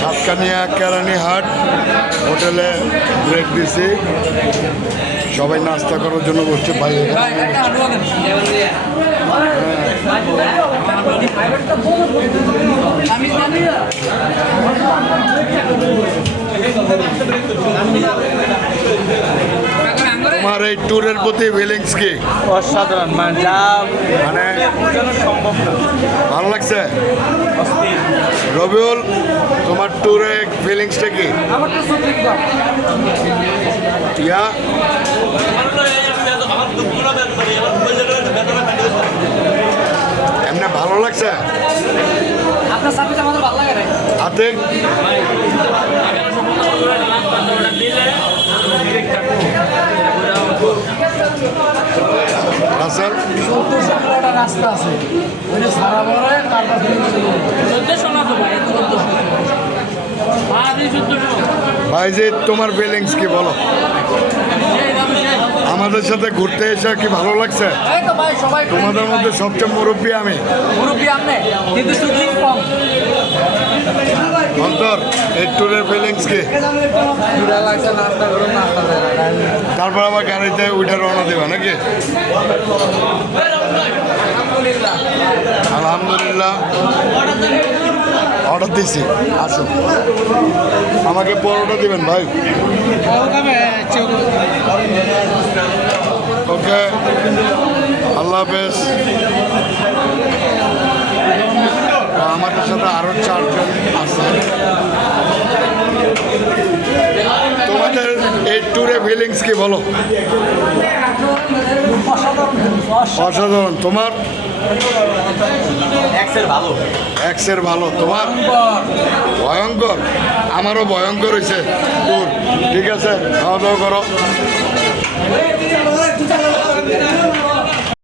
সাতকানিয়া কেরানীহাট হোটেলে ব্রেক দিছি, সবাই নাস্তা করার জন্য বসছে। ভাই তোমার এই ট্যুরের প্রতি ফিলিংস কি? অসাধারণ, মানে সম্ভব না। ভালো লাগছে? রবিউল, তোমার ট্যুরে ফিলিংসটা কি? ইয়া এমনি ভালো লাগছে? আপনার সার্ভিস আমাদের ভালো লাগে না। আতিক, রাসেল, 14-15টা রাস্তা আছে, ওইটা সারা বড় তারপর 1400 না তো ভাই, 1400 ভাই যে তোমার ফিলিংস কি বলো? আমাদের সাথে ঘুরতে এসে কি ভালো লাগছে? এই তো ভাই সবাই তোমাদের মধ্যে সবচেয়ে মুরব্বী আমি। মুরব্বি আপনি, কিন্তু সুদলিং কম। অন্তর, এই ট্যুরের ফিলিংস কি? পুরা লাগছে নাস্তা করুন, নাস্তা দেয়। তারপর আবার গাড়িতে উঠে রওনা দেবা নাকি? আলহামদুলিল্লাহ, অর্ডার দিছি, আসো। আমাকে পরোটা দিবেন ভাই। ওকে, আল্লাহ হাফেজ। আমাদের সাথে আরো 4 জন আছে। তোমাদের এই ট্যুরে ফিলিংস কি বলো? অসাধারণ। তোমার? এক্সের ভালো। তোমার? ভয়ঙ্কর। আমারও ভয়ঙ্কর হয়েছে ট্যুর। ঠিক আছে, খাওয়া দাওয়া করো।